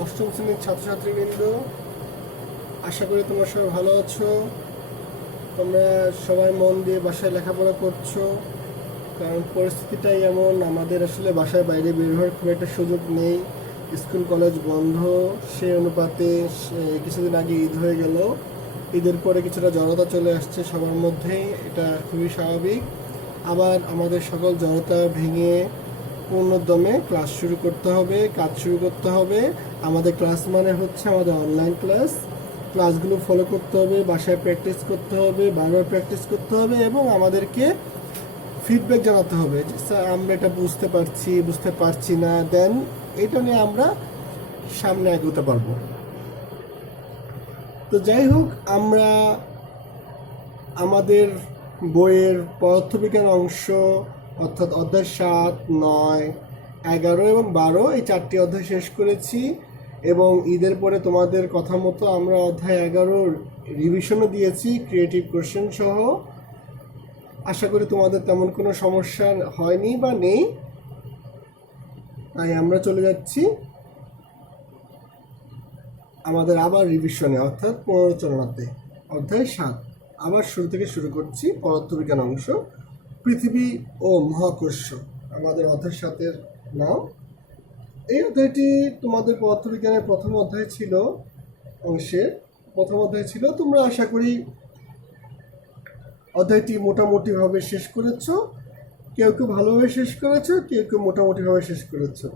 অষ্টম শ্রেণীর ছাত্রছাত্রীবৃন্দ, আশা করি তোমরা সবাই ভালো আছো। তোমরা সবাই মন দিয়ে বাসায় লেখাপড়া করছো, কারণ পরিস্থিতিটাই এমন। আমাদের আসলে বাসায় বাইরে বের হওয়ার খুব একটা সুযোগ নেই, স্কুল কলেজ বন্ধ। সেই অনুপাতে কিছুদিন আগে ঈদ হয়ে গেল, ঈদের পরে কিছুটা জড়তা চলে আসছে সবার মধ্যেই, এটা খুবই স্বাভাবিক। আবার আমাদের সকল জড়তা ভেঙে পূর্ণোদ্যমে ক্লাস শুরু করতে হবে, কাজ শুরু করতে হবে। আমাদের ক্লাস মানে হচ্ছে আমাদের অনলাইন ক্লাস। ক্লাসগুলো ফলো করতে হবে, বাসায় প্র্যাকটিস করতে হবে, বারবার প্র্যাকটিস করতে হবে এবং আমাদেরকে ফিডব্যাক জানাতে হবে যে স্যার আমরা এটা বুঝতে পারছি না। দেন এটা নিয়ে আমরা সামনে এগোতে পারবো। তো যাই হোক, আমরা আমাদের বইয়ের পদার্থবিজ্ঞান অংশ অর্থাৎ অধ্যায় 7, 9, 11 এবং 12 এই 4টি অধ্যায় শেষ করেছি এবং ঈদের পরে তোমাদের কথা মতো আমরা অধ্যায় 11 রিভিশনও দিয়েছি ক্রিয়েটিভ কোশ্চেন সহ। আশা করি তোমাদের তেমন কোনো সমস্যা হয়নি বা নেই। তাই আমরা চলে যাচ্ছি আমাদের আবার রিভিশনে অর্থাৎ পুনরালোচনাতে। অধ্যায় 7 আবার শুরু থেকে শুরু করছি। পদার্থবিজ্ঞান অংশ, পৃথিবী ও মহাকর্ষ আমাদের অধ্যায় 7-এর নাম। এই অধ্যায়টি তোমাদের পদার্থবিজ্ঞানের প্রথম অধ্যায় ছিল, অংশের প্রথম অধ্যায় ছিল। তোমরা আশা করি অধ্যায়টি মোটামুটিভাবে শেষ করেছো। কেউ কেউ ভালোভাবে শেষ করেছো, কেউ কেউ মোটামুটিভাবে শেষ করেছো।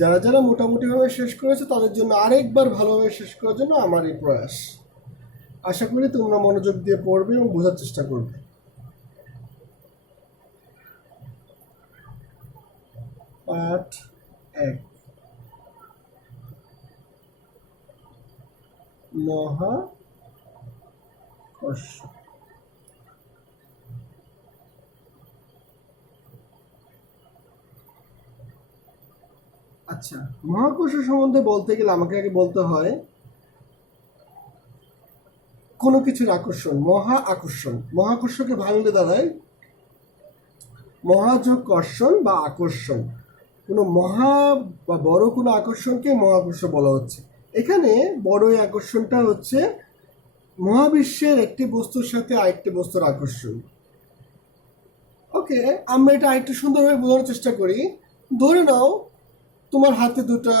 যারা যারা মোটামুটিভাবে শেষ করেছো তাদের জন্য আরেকবার ভালোভাবে শেষ করার জন্য আমার এই প্রয়াস। আশা করি তোমরা মনোযোগ দিয়ে পড়বে এবং বোঝার চেষ্টা করবে। পাঠ 1, মহাকর্ষ। আচ্ছা, মহাকর্ষ সম্বন্ধে বলতে গেলে আমাকে আগে বলতে হয় কোনো কিছুর আকর্ষণ, মহা আকর্ষণ। মহাকর্ষকে ভাঙলে দাঁড়ায় মহাযোগ কর্ষণ বা আকর্ষণ। কোনো মহা বা বড় কোনো আকর্ষণকে মহাকর্ষ বলা হচ্ছে। এখানে বড় এই আকর্ষণটা হচ্ছে মহাবিশ্বের একটি বস্তুর সাথে আরেকটি বস্তুর আকর্ষণ। ওকে, আমরা এটা আরেকটু সুন্দরভাবে বোঝানোর চেষ্টা করি। ধরে নাও তোমার হাতে দুটো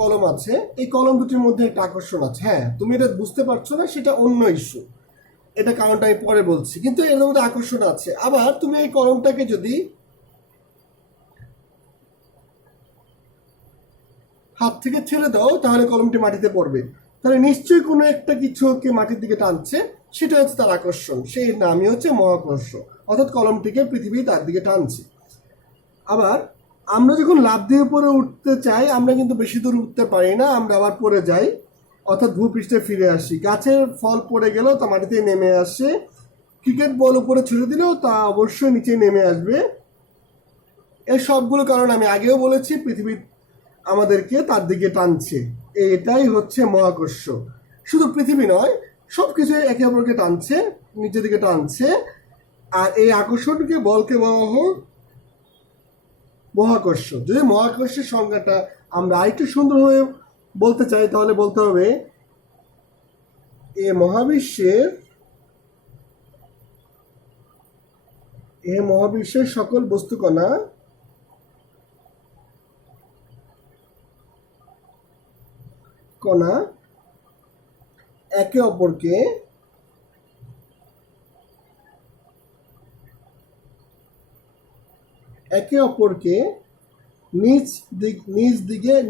কলম আছে, এই কলম দুটির মধ্যে একটা আকর্ষণ আছে। হ্যাঁ, তুমি এটা বুঝতে পারছো না, সেটা অন্য ইস্যু, এটা কারণটা আমি পরে বলছি, কিন্তু এর মধ্যে আকর্ষণ আছে। আবার তুমি এই কলমটাকে যদি হাত থেকে ছেড়ে দাও তাহলে কলমটি মাটিতে পড়বে। তাহলে নিশ্চয়ই কোনো একটা কিছুকে মাটির দিকে টানছে, সেটা হচ্ছে তার আকর্ষণ। সেই নামই হচ্ছে মহাকর্ষ, অর্থাৎ কলমটিকে পৃথিবী তার দিকে টানছে। আবার আমরা যখন লাফ দিয়ে উপরে উঠতে চাই, আমরা কিন্তু বেশি দূর উঠতে পারি না, আমরা আবার পড়ে যাই, অর্থাৎ ভূপৃষ্ঠে ফিরে আসি। গাছের ফল পড়ে গেলেও তা মাটিতে নেমে আসে, ক্রিকেট বল উপরে ছুড়ে দিলেও তা অবশ্যই নিচে নেমে আসবে। এর সবগুলো কারণ আমি আগেও বলেছি, পৃথিবী আমাদেরকে তার দিকে টানছে। এটাই হচ্ছে মহাকর্ষ। শুধু পৃথিবী নয়, সব কিছু একে অপরকে টানছে, নিচের দিকে টানছে। আর এই আকর্ষণকে বলকে বলা হোক মহাকর্ষ। যদি মহাকর্ষের সংজ্ঞাটা আমরা আরেকটু সুন্দরভাবে বলতে চাই তাহলে বলতে হবে মহাবিশ্বের সকল বস্তুকণা একে অপরকে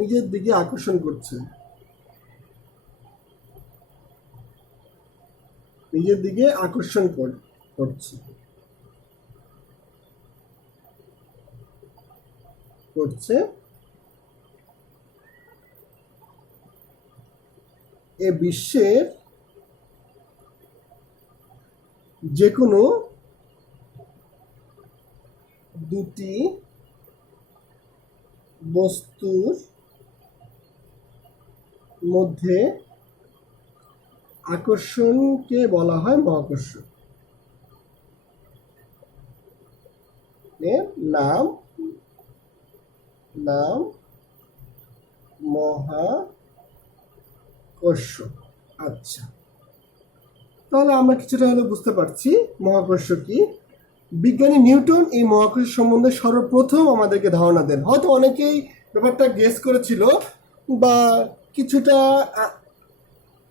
নিজের দিকে আকর্ষণ করছে। এ বিশ্বের যে কোনো দুটি বস্তুর মধ্যে আকর্ষণকে বলা হয় মহাকর্ষ। নাম মহাকর্ষ। মহাকর্ষ। আচ্ছা, তাহলে আমরা কিছুটা হলে বুঝতে পারছি মহাকর্ষ কি। বিজ্ঞানী নিউটন এই মহাকর্ষ সম্বন্ধে সর্বপ্রথম আমাদেরকে ধারণা দেন। হয়তো অনেকেই ব্যাপারটা গেস করেছিল বা কিছুটা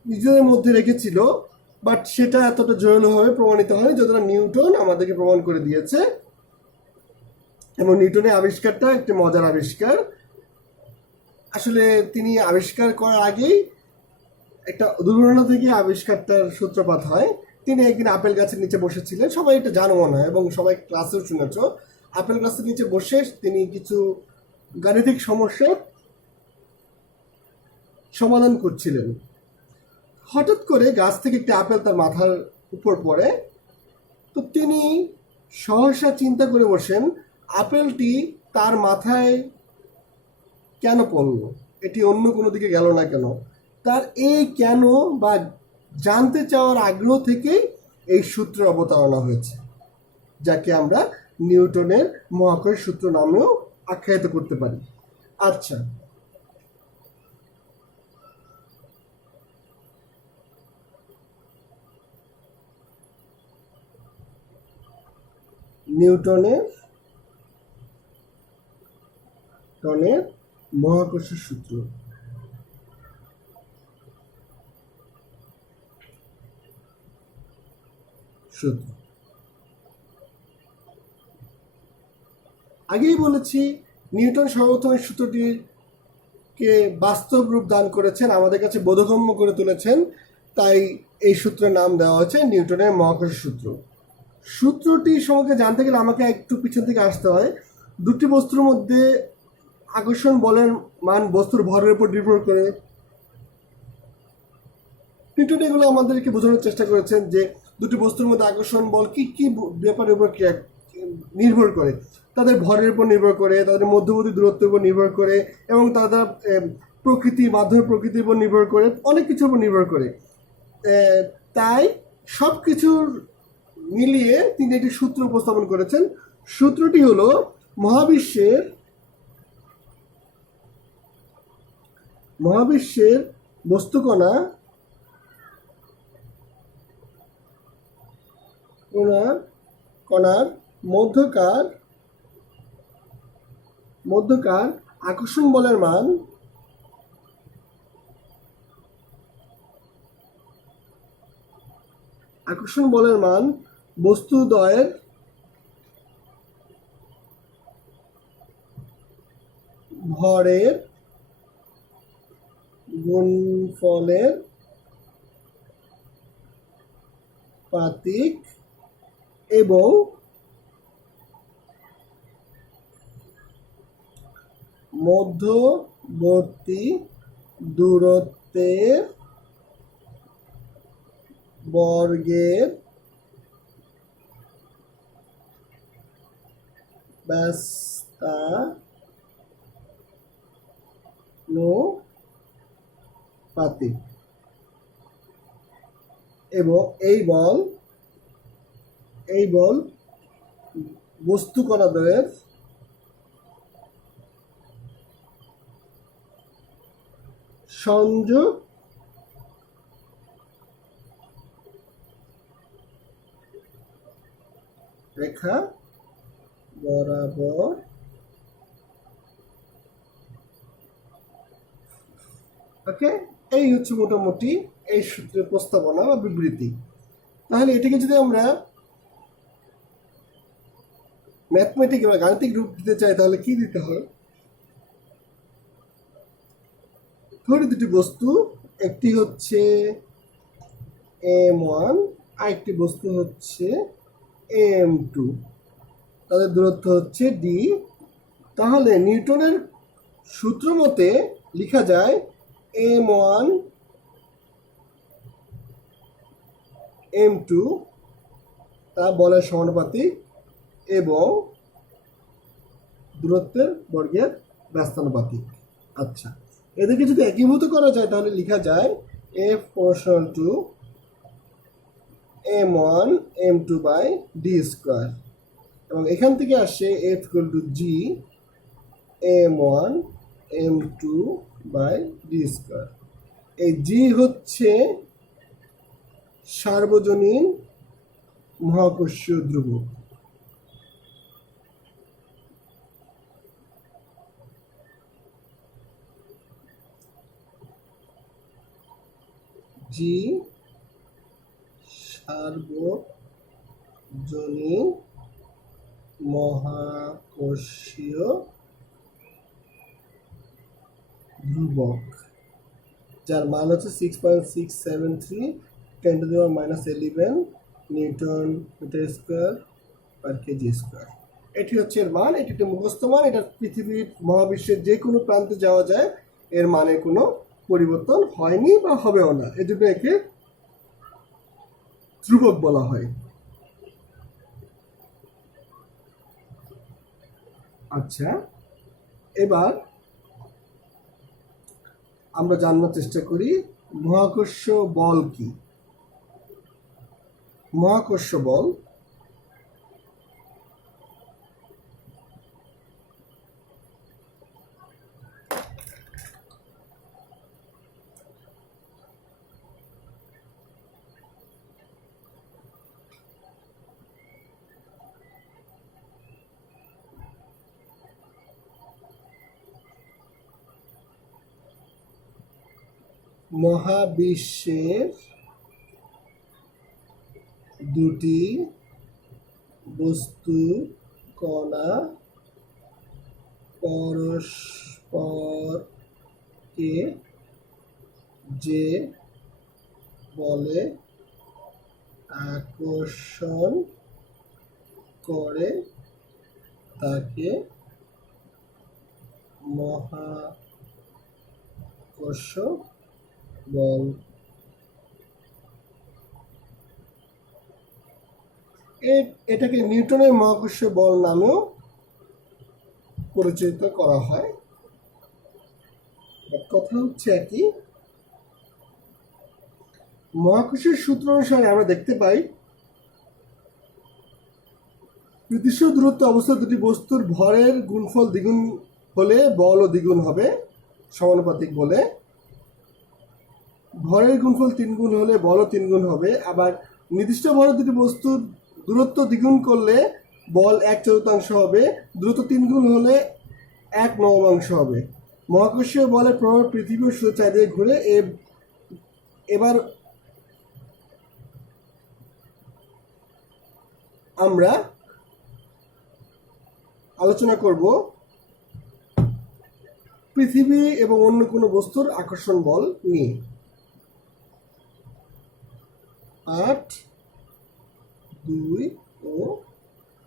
নিজেদের মধ্যে রেখেছিল, বাট সেটা এতটা জোরালোভাবে প্রমাণিত হয়নি যতটা নিউটন আমাদেরকে প্রমাণ করে দিয়েছে। এবং নিউটনের আবিষ্কারটা একটি মজার আবিষ্কার। আসলে তিনি আবিষ্কার করার আগেই একটা দুর্ঘটনা থেকে আবিষ্কারটার সূত্রপাত হয়। তিনি একদিন আপেল গাছের নিচে বসেছিলেন, সবাই এটা জানো মনে হয় এবং সবাই ক্লাসেও শুনেছ। আপেল গাছের নিচে বসে তিনি কিছু গাণিতিক সমস্যার সমাধান করছিলেন। হঠাৎ করে গাছ থেকে একটি আপেল তার মাথার উপর পড়ে। তো তিনি সহসা চিন্তা করে বসেন, আপেলটি তার মাথায় কেন পড়ল, এটি অন্য কোনো দিকে গেল না কেন। তার এই কেন বা জানতে চাওয়ার আগ্রহ থেকেই এই সূত্রের অবতারণা হয়েছে, যাকে আমরা নিউটনের মহাকর্ষ সূত্র নামেও আখ্যায়িত করতে পারি। আচ্ছা, নিউটনের মহাকর্ষ সূত্র। আগেই বলেছি নিউটন সর্বপ্রথম এই সূত্রটিকে বাস্তব রূপ দান করেছেন, আমাদের কাছে বোধগম্য করে তুলেছেন। তাই এই সূত্রের নাম দেওয়া হয়েছে নিউটনের মহাকর্ষ সূত্র। সূত্রটি সম্পর্কে জানতে গেলে আমাকে একটু পিছন থেকে আসতে হয়। দুটি বস্তুর মধ্যে আকর্ষণ বলের মান বস্তুর ভরের উপর নির্ভর করে। নিউটন এগুলো আমাদেরকে বোঝানোর চেষ্টা করেছেন যে দুটি বস্তুর মধ্যে আকর্ষণ বল কি কি ব্যাপারের উপর নির্ভর করে। তাদের ভরের উপর নির্ভর করে, তাদের মধ্যবর্তী দূরত্বের উপর নির্ভর করে, এবং তাদের মাধ্যমের প্রকৃতির উপর নির্ভর করে, অনেক কিছুর উপর নির্ভর করে। তাই সব কিছুর মিলিয়ে তিনি একটি সূত্র উপস্থাপন করেছেন। সূত্রটি হলো মহাবিশ্বের বস্তুকণা কণার মধ্যকার আকর্ষণ বলের মান বস্তুদ্বয়ের ভরের গুণফলের পাতিক এবং মধ্যবর্তী দূরত্বের বর্গের ব্যস্তানুপাতিক। এবং এই বল বস্তু কণাদ্বয়ের সংযোগ রেখা বরাবর ওকে। এই হচ্ছে মোটামুটি এই সূত্রের প্রস্তাবনা বা বিবৃতি। তাহলে এটাকে যদি আমরা ম্যাথমেটিক বা গাণিতিক রূপ দিতে চাই তাহলে কি দিতে হয়? ধরি দুটি বস্তু, একটি হচ্ছে m1 আর একটি বস্তু হচ্ছে m2, তাদের দূরত্ব হচ্ছে d। তাহলে নিউটনের সূত্র মতে লেখা যায় m1 m2 তা বলের সমানুপাতিক এবং দূরত্বের বর্গের ব্যস্তানুপাতিক। আচ্ছা, এদেরকে যদি একীভূত করা যায় তাহলে লেখা যায় F proportional to m1 m2 by d square, এবং এখান থেকে আসে F equal to g m1 m2 by d square. এই জি হচ্ছে সার্বজনীন মহাকর্ষীয় ধ্রুবক। জি সার্বজনীন মহাকর্ষীয় ধ্রুবক, যার মান হচ্ছে 6.673 10⁻11 newton metre square per KG square. এটি হচ্ছে এর মান। এটি একটি মুখস্থ মান। এটা পৃথিবীর মহাবিশ্বের যে কোনো প্রান্তে যাওয়া যায়, এর মানের কোনো পরিবর্তন হয়নি বা হবেও না, এজন্য একে ধ্রুবক বলা হয়। আচ্ছা, এবার আমরা জানার চেষ্টা করি মহাকর্ষ বল কি। মহাকর্ষ বল মহাবিশ্বের দুটি বস্তু কণা পরস্পরকে যে বলে আকর্ষণ করে তাকে মহাকর্ষ বল। এটাকে নিউটনের মহাকর্ষ বল নামেও পরিচিত করা হয়। কথা হচ্ছে একই। মহাকর্ষের সূত্র অনুসারে আমরা দেখতে পাই নির্দিষ্ট দূরত্ব অবস্থায় দুটি বস্তুর ভরের গুণফল দ্বিগুণ হলে বলও দ্বিগুণ হবে, সমানুপাতিক বলে। ভরের গুণফল 3 গুণ হলে বলও 3 গুণ হবে। আবার নির্দিষ্ট ভরের দুটি বস্তুর দূরত্ব দ্বিগুণ করলে বল 1/4 হবে, দূরত্ব 3 গুণ হলে 1/9 হবে। মহাকর্ষীয় বলের প্রভাবে পৃথিবী ও সূর্যের চারিদিকে ঘুরে। এবার আমরা আলোচনা করব পৃথিবী এবং অন্য কোনো বস্তুর আকর্ষণ বল নিয়ে। 8, 2 ও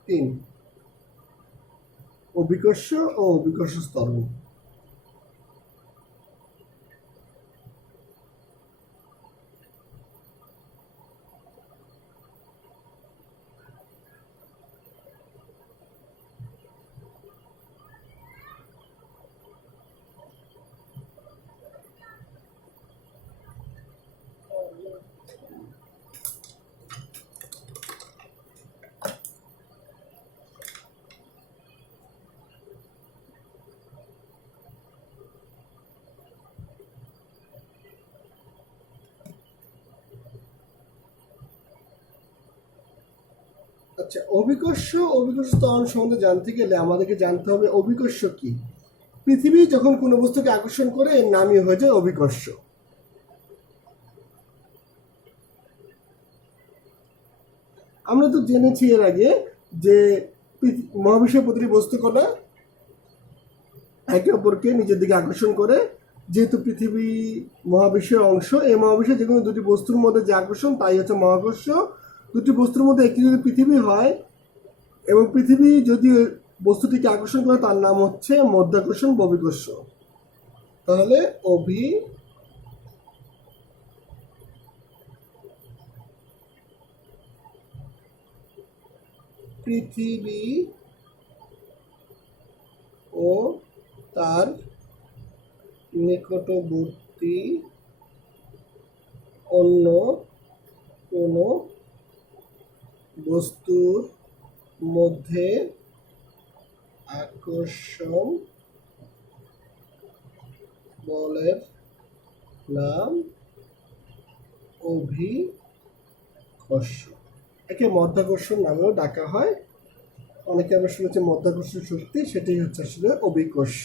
3 অভিকর্ষ ও অভিকর্ষ ত্বরণ। আচ্ছা, অভিকর্ষ ত্বরণ সম্বন্ধে জানতে গেলে আমাদেরকে জানতে হবে অভিকর্ষ কি। পৃথিবী যখন কোনো বস্তুকে আকর্ষণ করে এর নামই হয়ে যায় অভিকর্ষ। আমরা তো জেনেছি এর আগে যে মহাবিশ্বের প্রতিটি বস্তু কণা একে অপরকে নিজের দিকে আকর্ষণ করে। যেহেতু পৃথিবী মহাবিশ্বের অংশ, এই মহাবিশ্বের যে কোনো দুটি বস্তুর মধ্যে যে আকর্ষণ তাই হচ্ছে মহাকর্ষ। দুটি বস্তুর মধ্যে একটি যদি পৃথিবী হয় এবং পৃথিবী যদি বস্তুটিকে আকর্ষণ করে তার নাম হচ্ছে মধ্যাকর্ষণ বা অভিকর্ষ। তাহলে পৃথিবী ও তার নিকটবর্তী অন্য কোনো বস্তুর মধ্যে আকর্ষণ বলের নাম অভিকর্ষ। একে মধ্যাকর্ষণ নামেও ডাকা হয়। অনেকে আবার শুনেছে মধ্যাকর্ষণ শক্তি, সেটাই হচ্ছে আসলে অভিকর্ষ।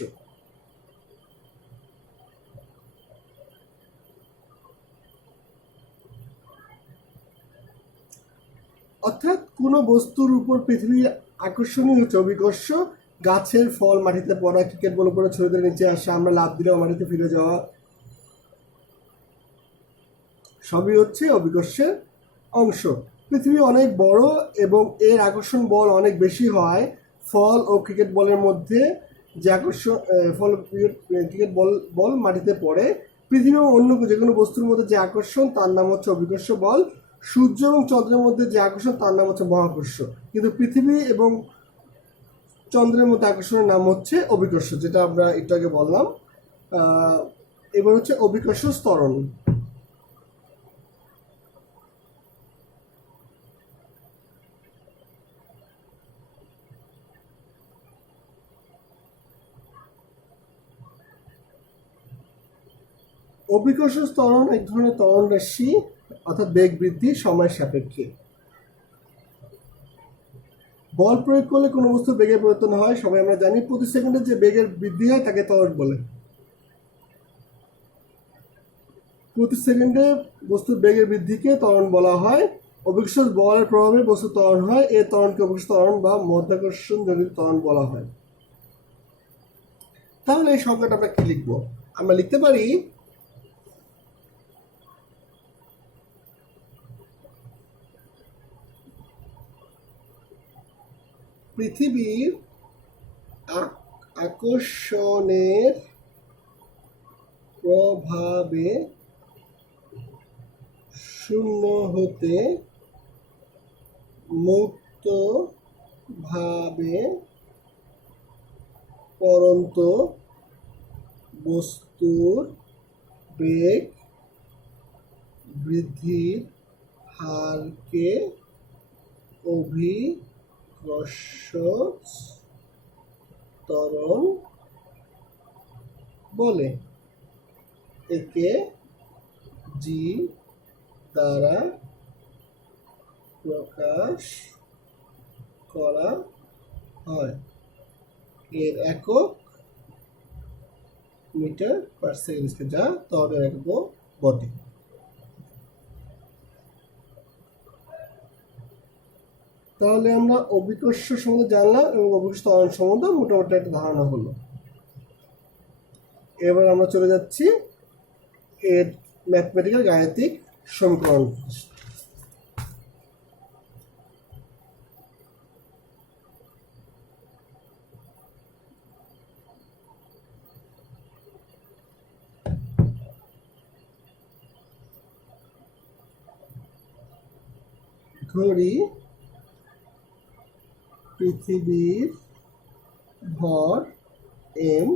অর্থাৎ কোনো বস্তুর উপর পৃথিবীর আকর্ষণই হচ্ছে অভিকর্ষ। গাছের ফল মাটিতে পড়া, ক্রিকেট বল উপরে ছড়ে দিয়ে নিচে আসা, আমরা লাফ দিলেও মাটিতে ফিরে যাওয়া, সবই হচ্ছে অভিকর্ষের অংশ। পৃথিবী অনেক বড় এবং এর আকর্ষণ বল অনেক বেশি হয়। ফল ও ক্রিকেট বলের মধ্যে যে আকর্ষণ, ফল ক্রিকেট বল মাটিতে পড়ে। পৃথিবী ও অন্য যে কোনো বস্তুর মধ্যে যে আকর্ষণ তার নাম হচ্ছে অভিকর্ষ বল। সূর্য এবং চন্দ্রের মধ্যে যে আকর্ষণ তার নাম হচ্ছে মহাকর্ষ। কিন্তু পৃথিবী এবং চন্দ্রের মধ্যে আকর্ষণের নাম হচ্ছে অভিকর্ষ, যেটা আমরা একটু আগে বললাম। এবার হচ্ছে অভিকর্ষ ত্বরণ। অভিকর্ষ ত্বরণ এক ধরনের ত্বরণ রাশি, অর্থাৎ বেগ বৃদ্ধি সময় সাপেক্ষে। বল প্রয়োগ করলে কোনো বস্তু বেগের পরিবর্তন হয়, সবাই আমরা জানি। প্রতি সেকেন্ডে যে বেগের বৃদ্ধি হয় তাকে ত্বরণ বলে। প্রতি সেকেন্ডে বস্তুর বেগের বৃদ্ধিকে ত্বরণ বলা হয়। অভিকর্ষ বলের প্রভাবে বস্তু ত্বরণ হয়, এই ত্বরণকে অভিকর্ষ ত্বরণ বা মধ্যাকর্ষণ জনিত ত্বরণ বলা হয়। তাহলে এই সংখ্যাটা আমরা কি লিখবো? আমরা লিখতে পারি পৃথিবীর আকর্ষণের প্রভাবে শূন্য হতে মুক্তভাবে পড়ন্ত বস্তুর বেগ বৃদ্ধির হারকে অভিকর্ষ ত্বরণ বলে। একে জি দ্বারা প্রকাশ করা হয়। এর একক মিটার পার সেকেন্ড, যা ত্বরণের একক বটে। তাহলে আমরা অভিকর্ষ সম্বন্ধে জানলাম এবং অভিকর্ষ ত্বরণ সম্বন্ধে মোটামুটি একটা ধারণা হলো। এবার আমরা চলে যাচ্ছি এর ম্যাথমেটিক্যাল গাণিতিক সমীকরণ। ধরি পৃথিবীর ভর m,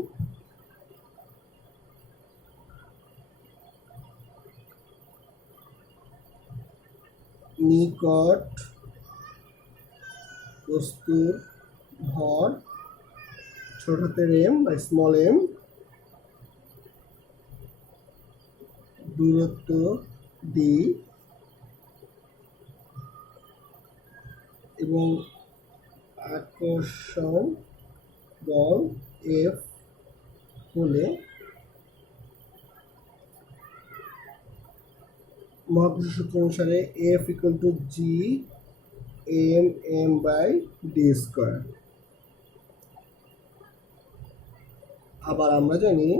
নিকট বস্তুর ভর ছোট হাতের m বা স্মল m, দূরত্ব d এবং আকর্ষণ বল F হলে মহাকর্ষ সূত্র অনুসারে F equal to G M M by D square. আবার আমরা জানি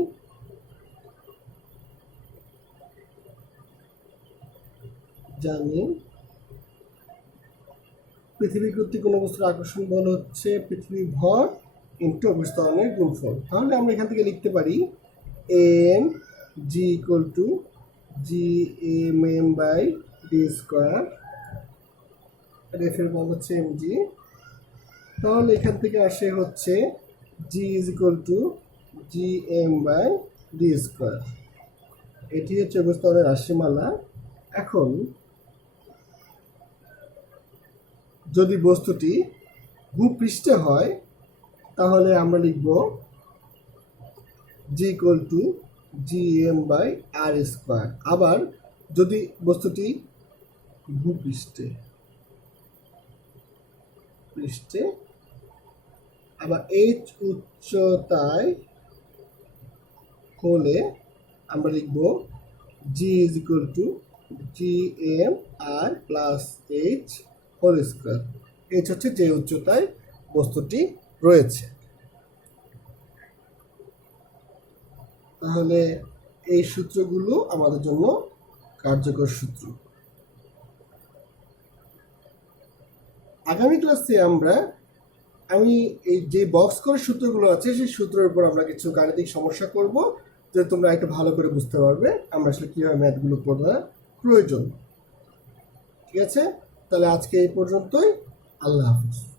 পৃথিবী কর্তৃক কোনো বস্তুর আকর্ষণ বল হচ্ছে পৃথিবী ভর ইন্টু অভিকর্ষ ত্বরণের গুণফল। তাহলে আমরা এখান থেকে লিখতে পারি M G equal to G M M by D square, এর বল হচ্ছে এম জি। তাহলে এখান থেকে আসে হচ্ছে G is equal to G M by D square. এটি হচ্ছে অভিকর্ষ ত্বরণের রাশিমালা। এখন যদি বস্তুটি ভূপৃষ্ঠে হয় তাহলে আমরা লিখব জি ইকুয়াল টু gm/r²। আবার যদি বস্তুটি ভূপৃষ্ঠে আবার h উচ্চতায় হলে আমরা লিখব g gm/r+h²। h হচ্ছে যে উচ্চতায় বস্তুটি রয়েছে। তাহলে এই সূত্রগুলো আমাদের জন্য কার্যকর সূত্র। আগামী ক্লাসে আমি এই যে বক্স করে সূত্রগুলো আছে সেই সূত্রের উপর আমরা কিছু গাণিতিক সমস্যা করব, যে তোমরা একটু ভালো করে বুঝতে পারবে আমরা আসলে কীভাবে ম্যাথগুলো পড়া প্রয়োজন। ঠিক আছে, তাহলে আজকে এই পর্যন্তই। আল্লাহ হাফিজ।